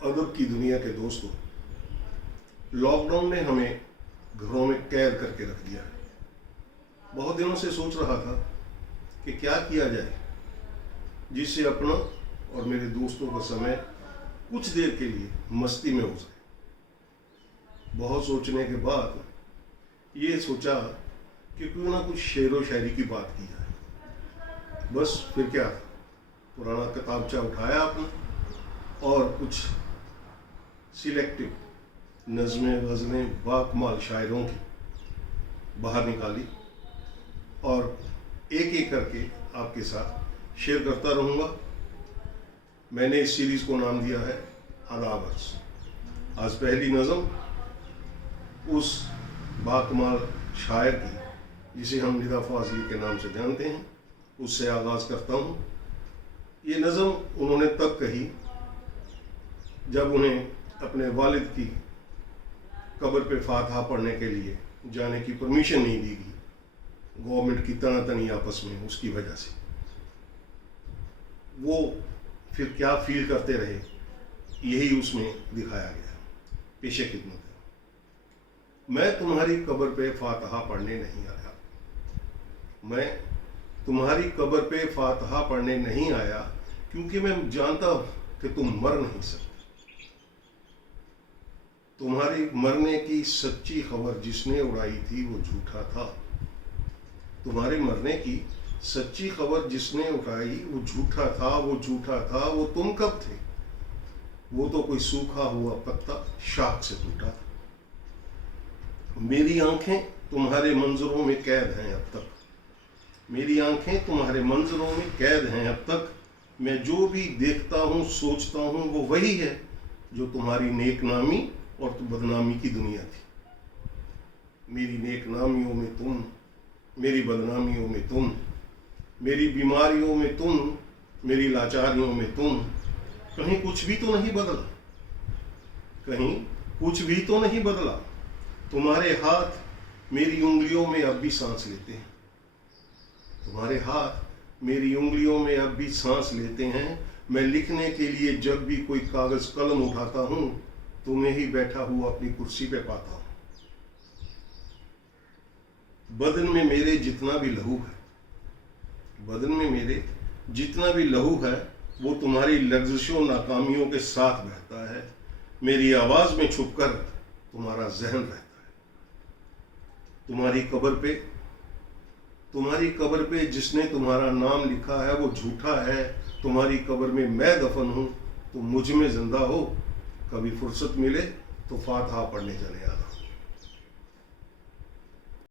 अदब की दुनिया के दोस्तों, लॉकडाउन ने हमें घरों में कैद करके रख दिया है। बहुत दिनों से सोच रहा था कि क्या किया जाए जिससे अपना और मेरे दोस्तों का समय कुछ देर के लिए मस्ती में हो सके। बहुत सोचने के बाद ये सोचा कि क्यों ना कुछ शेर व शायरी की बात की जाए। बस फिर क्या था, पुराना किताबचा उठाया आपने और कुछ सिलेक्टिव नज़में गज़लें बाकमाल शायरों की बाहर निकाली और एक एक करके आपके साथ शेयर करता रहूँगा। मैंने इस सीरीज़ को नाम दिया है आदाबर्स। आज पहली नज़म उस बाकमाल शायर की जिसे हम निदा फाजली के नाम से जानते हैं, उससे आगाज़ करता हूँ। ये नज़म उन्होंने तब कही जब उन्हें अपने वालिद की कब्र पे फातहा पढ़ने के लिए जाने की परमिशन नहीं दी गई, गवर्नमेंट की तनातनी आपस में, उसकी वजह से वो फिर क्या फील करते रहे, यही उसमें दिखाया गया। पेशे खिदमत है। मैं तुम्हारी कब्र पे फातहा पढ़ने नहीं आया, मैं तुम्हारी कब्र पे फातहा पढ़ने नहीं आया क्योंकि मैं जानता हूं कि तुम मर नहीं सकते। तुम्हारी मरने की सच्ची खबर जिसने उड़ाई थी वो झूठा था। तुम्हारे मरने की सच्ची खबर जिसने उठाई वो झूठा था, वो झूठा था। वो तुम कब थे? वो तो कोई सूखा हुआ पत्ता शाख से टूटा था। मेरी आंखें तुम्हारे मंजरों में कैद हैं अब तक, मेरी आंखें तुम्हारे मंजरों में कैद हैं अब तक। मैं जो भी देखता हूँ सोचता हूँ वो वही है जो तुम्हारी नेकनामी और तो बदनामी की दुनिया थी। मेरी नेकनामियों में तुम, मेरी बदनामियों में तुम, मेरी बीमारियों में तुम, मेरी लाचारियों में तुम। कहीं कुछ भी तो नहीं बदला, कहीं कुछ भी तो नहीं बदला। तुम्हारे हाथ मेरी उंगलियों में अब भी सांस लेते हैं, तुम्हारे हाथ मेरी उंगलियों में अब भी सांस लेते हैं। मैं लिखने के लिए जब भी कोई कागज कलम उठाता हूँ तुम्हें ही बैठा हुआ अपनी कुर्सी पे पाता हूँ। बदन में मेरे जितना भी लहू है, बदन में मेरे जितना भी लहू है वो तुम्हारी लग्ज़िशों नाकामियों के साथ बहता है। मेरी आवाज़ में छुपकर तुम्हारा जहन रहता है। तुम्हारी कब्र पे जिसने तुम्हारा नाम लिखा है वो झूठा है। तुम्हारी कब्र में मैं दफन हूँ, तुम मुझ में जिंदा हो। कभी फुर्सत मिले तो फातहा पढ़ने चले आना।